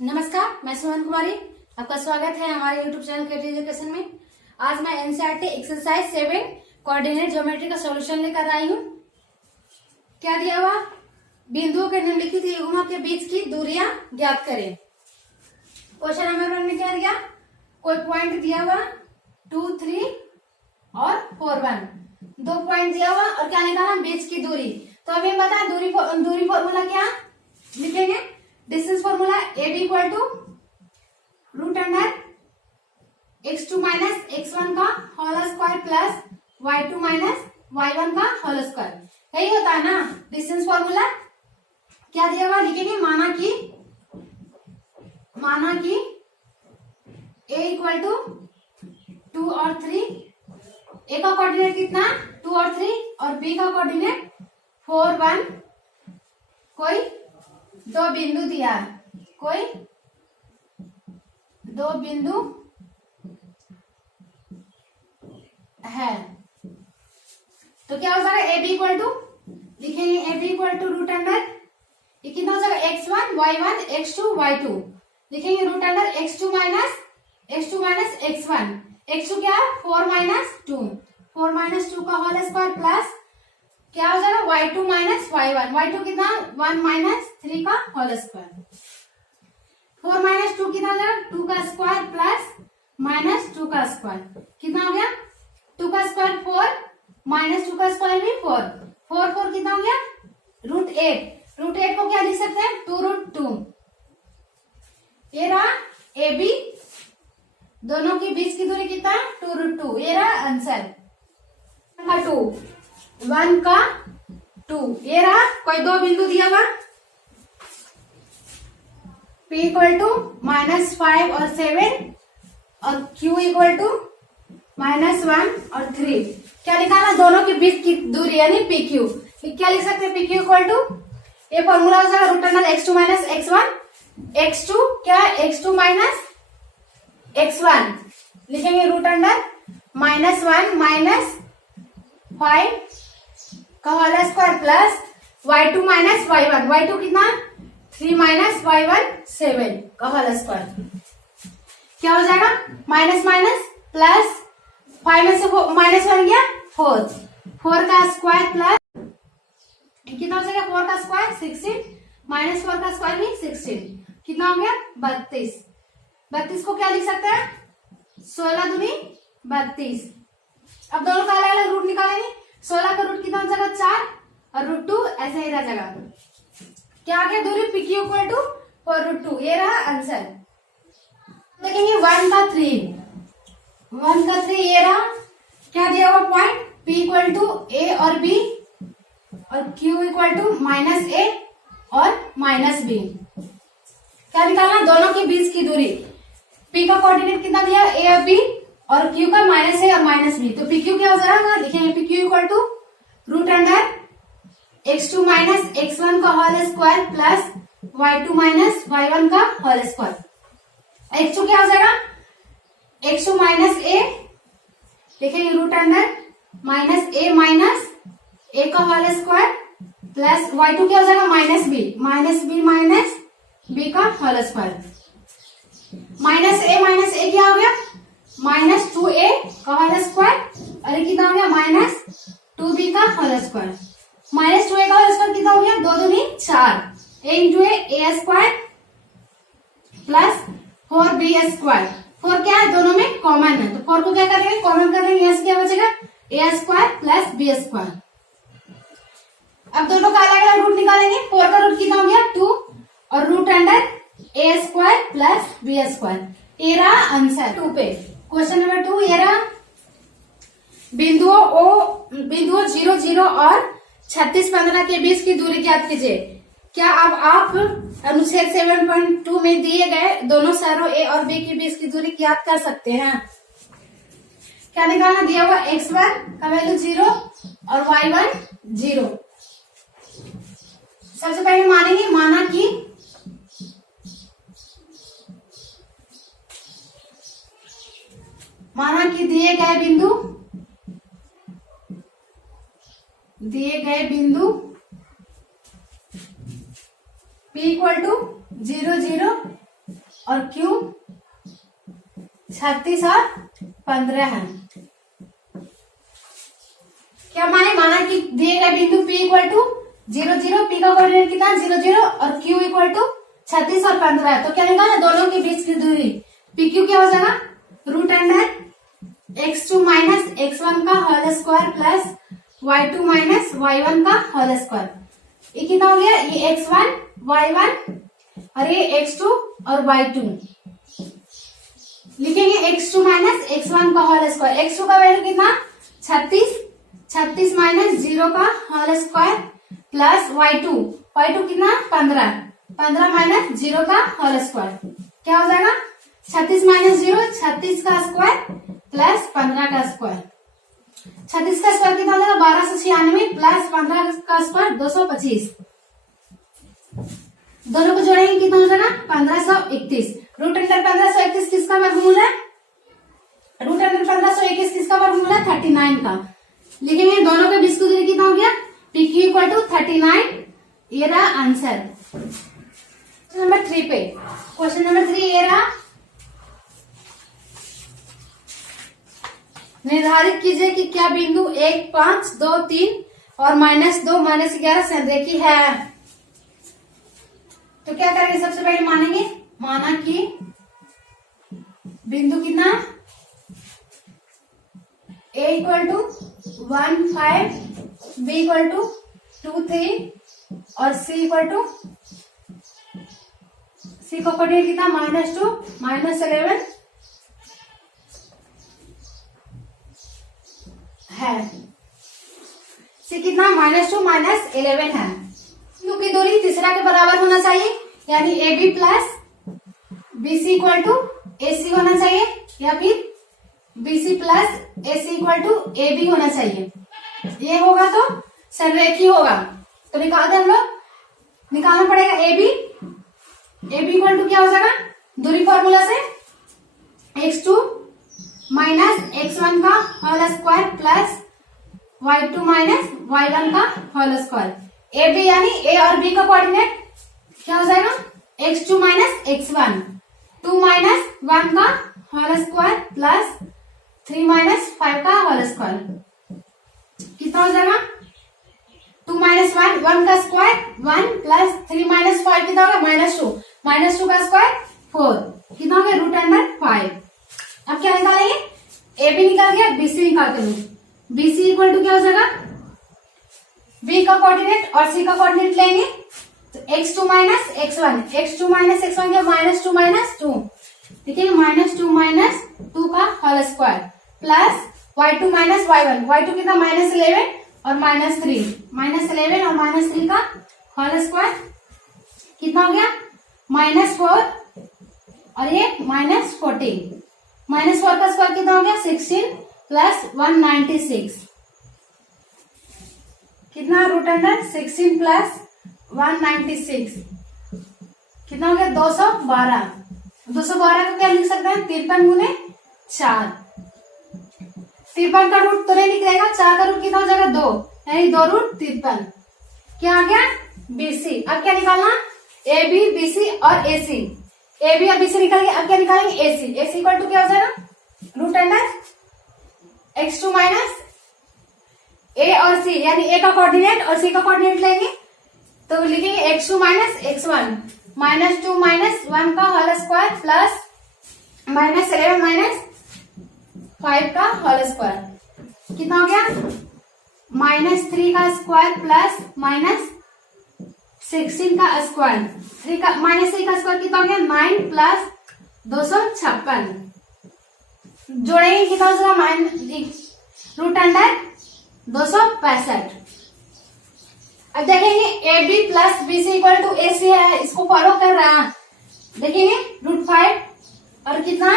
नमस्कार, मैं सुमन कुमारी। आपका स्वागत है हमारे YouTube चैनल क्रिएटिव एजुकेशन में। आज मैं एनसीईआरटी एक्सरसाइज 7 कोऑर्डिनेट ज्योमेट्री का सॉल्यूशन लेकर आई हूँ। क्या दिया हुआ? बिंदुओं के निम्नलिखित युग्मों के बीच की दूरियां ज्ञात करें। क्वेश्चन नंबर 1 में क्या दिया? कोई पॉइंट दिया हुआ 2, 3 और 4, 1, 2 पॉइंट दिया हुआ और क्या निकाला? बीच की दूरी। तो अभी बता दूरी फॉर्मूला क्या लिखेंगे? Distance formula AB equal to root under x2 minus x1 का whole square plus y2 minus y1 का होल स्क्वायर। यही होता है ना डिस्टेंस फॉर्मूला। क्या दिया हुआ लिखेंगे? माना कि a इक्वल टू 2 और 3, a का कोऑर्डिनेट कितना? 2 और 3 और b का कोऑर्डिनेट 4, 1। कोई दो बिंदु दिया है, कोई दो बिंदु है, तो क्या हो जाएगा? AB इक्वल टू लिखेंगे AB equal to root under ये कितना हो जाएगा? x1 y1 x2 y2 लिखेंगे root under x2 minus x1। x2 क्या है? 4 माइनस 2 का होल स्क्वायर प्लस क्या हो जाएगा? y2 minus y1। y2 कितना? 1 माइनस 3 का होल स्क्वायर। 4 माइनस 2 कितना हो जाएगा? 2 का स्क्वायर प्लस माइनस 2 का स्क्वायर कितना हो गया? 2 का स्क्वायर 4 माइनस 2 का स्क्वायर भी 4। 4 कितना हो गया? रूट 8। रूट 8 को क्या लिख सकते हैं? 2√2। ये रहा AB, दोनों के बीच की दूरी कितना है? 2√2। ये रहा आंसर। 1 का 2। ये रहा कोई दो बिंदु दिया हुआ P इक्वल टू -5 और 7 और Q इक्वल टू -1 और 3। क्या निकालना? दोनों के बीच की दूरी यानी PQ। क्या लिख सकते हैं? PQ इक्वल टू ये फॉर्मूला हो जाएगा root under x2 minus x1। x2 क्या है? x2 माइनस x1 लिखेंगे रूट अंडर -1 माइनस 5 का whole square plus y2 minus y1। y2 कितना? 3 माइनस y1 7 का होल स्क्वायर। क्या हो जाएगा? माइनस माइनस प्लस 5 में से माइनस 1 गया 4 का स्क्वायर प्लस कितना हो जाएगा? 4 का स्क्वायर 16 माइनस 4 का स्क्वायर भी 16 कितना हो गया? 32। 32 को क्या लिख सकते हैं? 16 दूनी 32। अब दोनों का अलग अलग रूट निकालेंगे। 16 का रूट कितना हो जाएगा? 4 और √2 ऐसे ही रह जाएगा। क्या आ गया? दूरी PQ इक्वल टू 4√2। ये रहा आंसर। देखेंगे 1 का 3 ये रहा। क्या दिया हुआ point? P equal to A और B और Q इक्वल टू -A और -B। क्या निकालना? दोनों के बीच की दूरी। P का कोऑर्डिनेट कितना दिया? A और B और Q का -A और -B। तो PQ क्या हो जाएगा? लिखेंगे PQ equal to root under x2 minus x1 का whole square plus y2 minus y1 का होल स्क्वायर। x2 क्या हो जाएगा? x2 माइनस a लिखेंगे root under -a minus a का होल स्क्वायर प्लस y2 क्या हो जाएगा? -b माइनस b का होल स्क्वायर। -a क्या हो गया? -2a का होल स्क्वायर और ये कितना हो गया? -2b का होल स्क्वायर। -2a का होल स्क्वायर कितना हो गया? 2 दूनी 4 a into a square plus 4b square. 4 क्या है? दोनों में कॉमन है तो 4 को क्या करेंगे? कॉमन करेंगे। यहाँ से क्या बचेगा? a square plus b square. अब दोनों का अलग अलग रूट निकालेंगे। 4 का रूट कितना हो गया? 2 और root under a square plus b square. ये रहा आंसर 2 पे। क्वेश्चन नंबर 2 ये रहा। बिंदुओं 0, 0 और 36, 15 के बीच की दूरी ज्ञात कीजिए। क्या अब आप अनुच्छेद 7.2 में दिए गए दोनों शहरों A और B के बीच की दूरी ज्ञात कर सकते हैं? क्या निकालना? दिया हुआ x1 का वैल्यू 0 और y1 0। सबसे पहले मानेंगे माना कि दिए गए बिंदु P इक्वल टू 0, 0 और क्यू 36 और 15 है। क्या माना कि दिए गए बिंदु P इक्वल टू 0 0, P का कोऑर्डिनेट कितना 0 0 और Q इक्वल टू 36 और 15 है। तो क्या निकालना, दोनों के बीच की दूरी PQ क्या हो जाएगा, root under x2 minus x1 का whole square plus y2 minus y1 का होल स्क्वायर। ये कितना हो गया, ये x1 y1 और ये x2 और y2। लिखेंगे x2 माइनस x1 का होल स्क्वायर। x2 का वैल्यू कितना 36, 36 माइनस 0 का होल स्क्वायर प्लस y2 कितना 15, 15 माइनस 0 का होल स्क्वायर। क्या हो जाएगा 36 माइनस 0, 36 का स्क्वायर प्लस 15 का स्क्वायर। 36 का स्क्वायर कितना हो जाएगा 1296 प्लस 15 का स्क्वायर 225। दोनों को जोड़ेंगे कितना हो जाएगा 1531। रूट अंडर 1531 किसका वर्गमूल है, रूट अंडर 1521 किसका वर्गमूल है 39 का। लिखेंगे दोनों के बीच की दूरी कितना हो गया PQ इक्वल टू 39। ये रहा आंसर। क्वेश्चन नंबर 3 पे, क्वेश्चन नंबर 3 ये रहा, निर्धारित कीजिए कि क्या बिंदु 1 5 2 3 और -2 -11 संरेखी है। तो क्या करेंगे, सबसे पहले मानेंगे, माना कि बिंदु कितना A equal to 1 5, B equal to 2 3 और C इक्वल टू, C का कोऑर्डिनेट कितना -2 -11 है। C कितना -2 -11 है। बिंदु की दूरी तीसरा के बराबर होना चाहिए, यानी AB plus BC equal to AC होना चाहिए, या फिर BC plus AC equal to AB होना चाहिए। ये होगा तो संरेखी होगा। तो निकालते हम लोग, निकालना पड़ेगा AB इक्वल टू क्या हो जाएगा, दूरी फॉर्मूला से x2 माइनस x1 का whole square plus y2 minus y1 का होल स्क्वायर। AB यानी A और B का कोऑर्डिनेट क्या हो जाएगा x2 माइनस x1, 2 माइनस 1 का होल स्क्वायर प्लस 3 माइनस 5 का होल स्क्वायर। कितना हो जाएगा 2 माइनस 1 का स्क्वायर 1 प्लस 3 माइनस 5 कितना होगा -2 का स्क्वायर 4, कितना हो गया रूट अंडर 5। अब क्या निकालेंगे, AB निकाल गया, BC निकालते हैं। BC इक्वल टू क्या हो जाएगा, B का कोऑर्डिनेट और C का कोऑर्डिनेट लेंगे, तो x2 minus x1, x2 minus x1 क्या -2 -2, ठीक है -2 माइनस 2 का whole square plus y2 minus y1 कितना -11 और -3, -11 और -3 का होल स्क्वायर कितना हो गया -4 और ये -14, -4 का स्क्वायर कितना हो गया 16 प्लस 196, कितना रूट अंडर 16 प्लस 196 कितना हो गया 212। 212 को क्या लिख सकते हैं 53 गुने 4। 53 का रूट तो नहीं निकलेगा, 4 का रूट कितना हो जाएगा 2, यानी 2 रूट 53। क्या आ गया BC। अब क्या निकालना AB BC और AC, AB और BC निकल गया। अब क्या निकालेंगे AC इक्वल टू क्या हो जाएगा root under x2 minus A और C, यानी A का कोऑर्डिनेट और C का कोऑर्डिनेट लेंगे, तो लिखेंगे x2 माइनस x1 -2 माइनस 1 का होल स्क्वायर प्लस -11 माइनस 5 का होल स्क्वायर। कितना हो गया -3 का स्क्वायर प्लस -16 का स्क्वायर, -3 का स्क्वायर कितना हो गया 9 प्लस 256। जोड़ेंगे कितना हो जाएगा रूट अंडर 265। अब देखेंगे AB plus BC equal to AC है, इसको फॉलो कर रहा है। देखेंगे √5 और कितना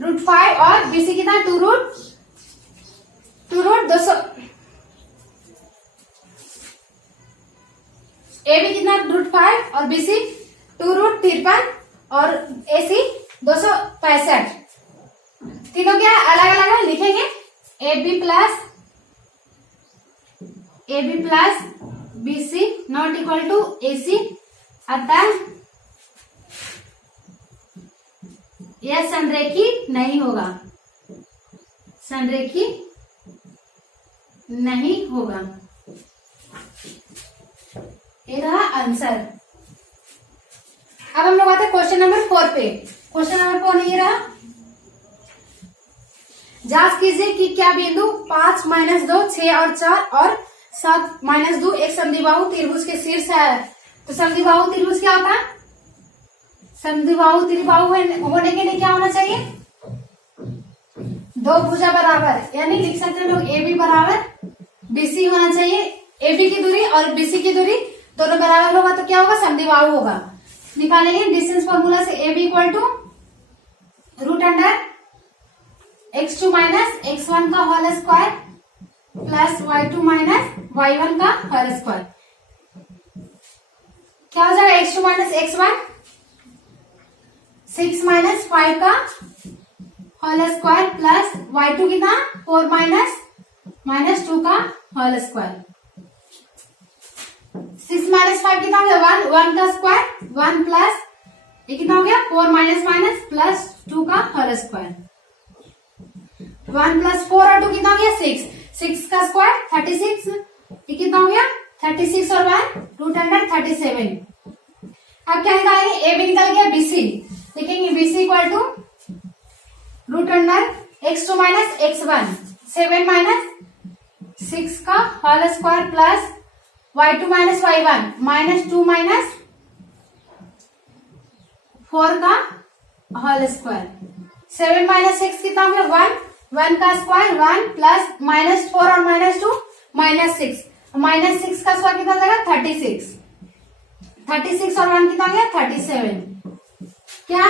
√5 और BC कितना 2 रूट 200। AB कितना √5 और BC 2 रूट 53 और AC 265। तीनों क्या अलग अलग है, लिखेंगे AB plus BC not equal to AC, अतः यह संरेखी नहीं होगा, संरेखी नहीं होगा। ये रहा आंसर। अब हम लोग आते हैं क्वेश्चन नंबर 4 पे। क्वेश्चन नंबर 4 ये रहा, जांच कीजिए कि क्या बिंदु 5, -2, 6 और 4 और 7, -2 एक समद्विबाहु त्रिभुज के शीर्ष है। तो समद्विबाहु त्रिभुज क्या होता है? समद्विबाहु त्रिबाहु होने के लिए क्या होना चाहिए? दो भुजा बराबर, यानी लिख सकते हैं लोग ए बी बराबर BC होना चाहिए। AB की दूरी और BC की दूरी दोनों बराबर होगा तो क्या होगा? समद्विबाहु होगा। निकालेंगे डिस्टेंस फॉर्मूला से AB equal to √x2 - x1 का whole square plus y2 - y1 का होल स्क्वायर। क्या हो जाएगा? x2 - x1 6 - 5 का होल स्क्वायर प्लस y2 कितना? 4 - -2 का होल स्क्वायर। 6 - 5 कितना हो गया? 1 का स्क्वायर 1 प्लस ये कितना हो गया? 4 - प्लस 2 का होल स्क्वायर। 1 प्लस 4 और 2 कितना हो गया? 6 का स्क्वायर 36। ये कितना हो गया? 36 और 1 √37। अब क्या निकालेंगे? ए बी निकल गया, BC लिखेंगे BC equal to √x2 - x1 7 - 6 का whole square plus y2 - y1 -2 - 4 का होल स्क्वायर। 7 - 6 कितना हो गया? 1 का स्क्वायर 1 प्लस -4 और -2 -6 -6 का स्क्वायर कितना हो जाएगा? 36 और 1 कितना हो गया? 37। क्या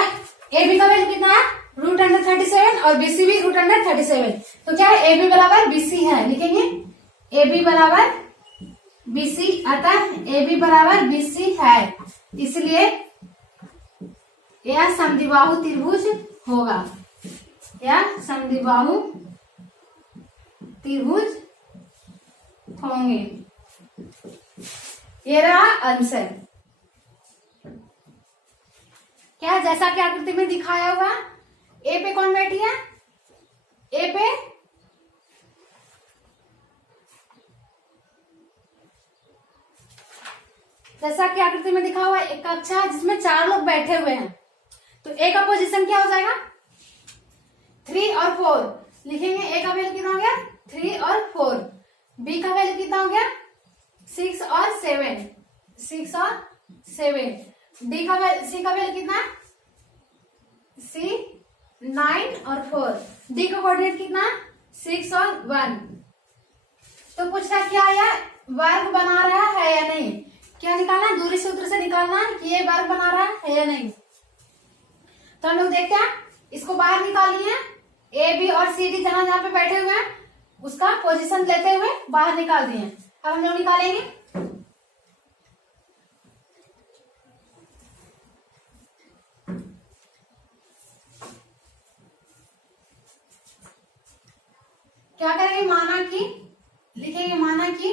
ए बी का वैल्यू कितना है? √37 और BC भी √37। तो क्या है? AB बराबर BC है, लिखेंगे AB बराबर BC, अतः AB बराबर BC है, इसलिए यह समद्विबाहु त्रिभुज होगा, यह समद्विबाहु त्रिभुज होंगे। ये रहा आंसर। क्या जैसा कि आकृति में दिखाया हुआ? ए पे कौन बैठी है? ए पे जैसा कि आकृति में दिखा हुआ है एक कक्षा जिसमें 4 लोग बैठे हुए हैं, तो ए का पोजीशन क्या हो जाएगा? 3 और 4 लिखेंगे। ए का वैल्यू कितना हो गया? 3 और 4। बी का वैल्यू कितना हो गया? 6 और 7। डी का वैल्यू, सी का वैल्यू कितना? सी 9 और 4। डी का कोऑर्डिनेट कितना? 6 और 1। तो पूछ रहा क्या यह वर्ग बना रहा है या नहीं? क्या निकालना? दूरी सूत्र से निकालना कि ये वर्ग बना रहा है या नहीं। तो हम लोग देखते हैं, इसको बाहर निकालिए। ए बी और सी डी जहां जहां पे बैठे हुए हैं उसका पोजीशन लेते हुए बाहर निकाल दिए। अब हम लोग निकालेंगे। क्या करेंगे? माना कि लिखेंगे, माना कि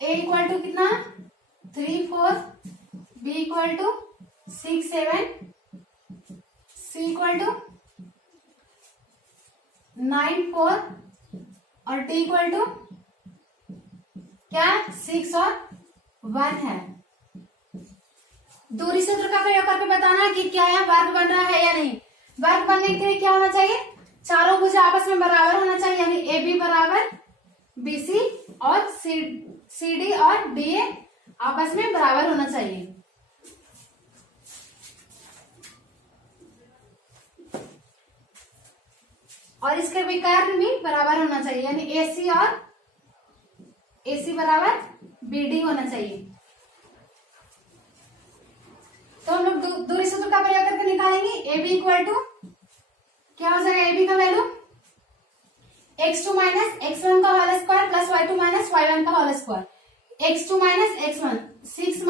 ए इक्वल टू कितना? 3 4, B equal to 6 7, C equal to 9 4 और डी इक्वल टू क्या? 6 और 1 है। दूरी सूत्र का प्रयोग करके बताना कि क्या यह वर्ग बन रहा है या नहीं। वर्ग बनने के लिए क्या होना चाहिए? चारों भुजा आपस में बराबर होना चाहिए, यानी ए बी बराबर BC और CD और DA आपस में बराबर होना चाहिए। और इसके विकर्ण भी बराबर होना चाहिए, यानी AC और AC बराबर BD होना चाहिए। तो हम लोग दूरी सूत्र का प्रयोग करके निकालेंगे। AB इक्वल टू क्या हो जाएगा? AB का वैल्यू x2 - x1 का whole square plus y2 - y1 का होल स्क्वायर। x2 - x1 6 -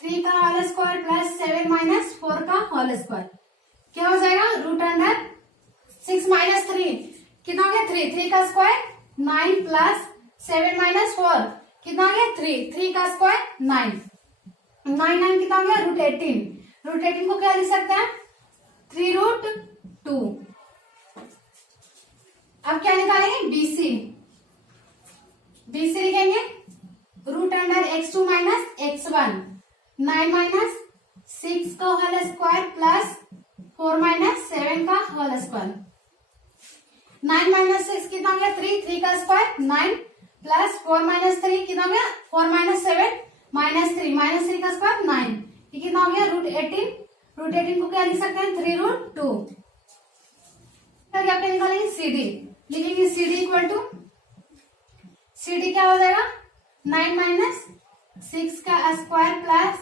3 का होल स्क्वायर प्लस 7 - 4 का होल स्क्वायर। क्या हो जाएगा? √6 - 3 कितना हो गया? 3 का स्क्वायर 9 प्लस 7 - 4 कितना हो गया? 3 का स्क्वायर 9 कितना हो गया? √18 को क्या लिख सकते हैं? 3√2। अब क्या निकालेंगे, BC। BC लिखेंगे root under x2 minus x1, 9 minus 6 का होल स्क्वायर प्लस 4 माइनस 7 का होल स्क्वायर। 9 माइनस 6 कितना हो गया, 3 का स्क्वायर 9 प्लस 4 माइनस 3 कितना हो गया, 4 माइनस 7 माइनस 3 का स्क्वायर 9, ये कितना हो गया √18। √18 को क्या लिख सकते हैं, 3√2। क्या निकालेंगे, CD। लिखेंगे CD इक्वल टू, CD क्या हो जाएगा, 9 माइनस 6 का स्क्वायर प्लस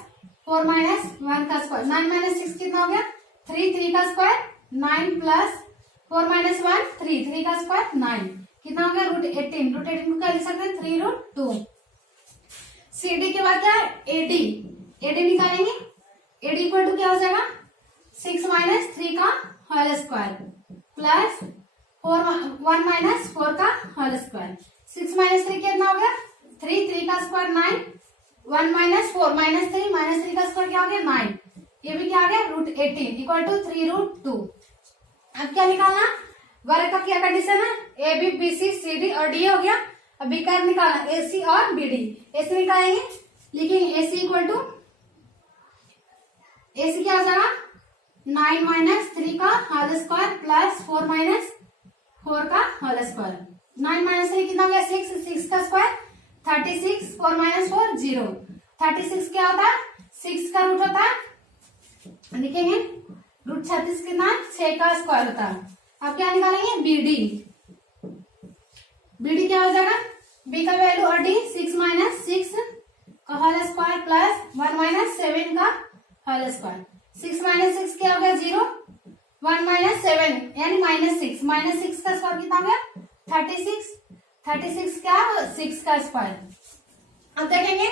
4 माइनस 1 का स्क्वायर। 9 माइनस 6 कितना हो गया, 3 का स्क्वायर 9 प्लस 4 माइनस 1 3 का स्क्वायर 9, कितना हो गया √18। √18 को क्या लिख सकते हैं, 3√2। CD के बाद क्या, AD निकालेंगे। AD इक्वल टू क्या हो जाएगा, 6 माइनस 3 का होल स्क्वायर प्लस 1 माइनस 4 का होल स्क्वायर। 6 माइनस 3 कितना हो गया, 3 का स्क्वायर 9, 1 माइनस 4 माइनस 3 का स्क्वायर क्या हो गया 9, ये भी क्या आ गया √18 इक्वल टू 3√2। अब क्या निकालना, वर्ग का क्या कंडीशन है, AB BC CD और DA हो गया। अब B का निकालना, AC और BD। AC निकालेंगे, लिखेंगे AC इक्वल टू, AC क्या हो जाएगा 9 माइनस 3 का होल स्क्वायर प्लस 4 माइनस 4 का होल स्क्वायर। 9 माइनस 3 कितना हो गया, 6 का स्क्वायर 36, 4 माइनस 4 0। 36 क्या होता है, 6 का रूट होता है, लिखेंगे √36 कितना, 6 का स्क्वायर होता है। अब क्या निकालेंगे, BD क्या हो जाएगा, B का वैल्यू और D 6 माइनस 6 का होल स्क्वायर प्लस 1 माइनस 7 का होल स्क्वायर। 6 माइनस 6 क्या हो गया 0, 1 माइनस 7 यानी -6, -6 का स्क्वायर कितना हो गया 36 क्या 6 का स्क्वायर। अब देखेंगे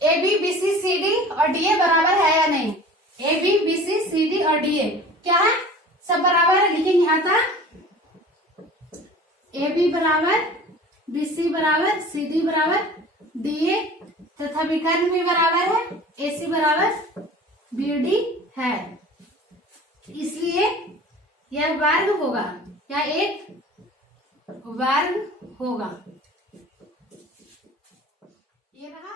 AB BC CD और DA बराबर है या नहीं। AB BC CD और DA क्या है, सब बराबर है। लिखेंगे यहाँ था AB बराबर BC बराबर CD बराबर DA तथा विकर्ण भी बराबर है, AC बराबर BD है, इसलिए यह वर्ग होगा, या एक वर्ग होगा। ये रहा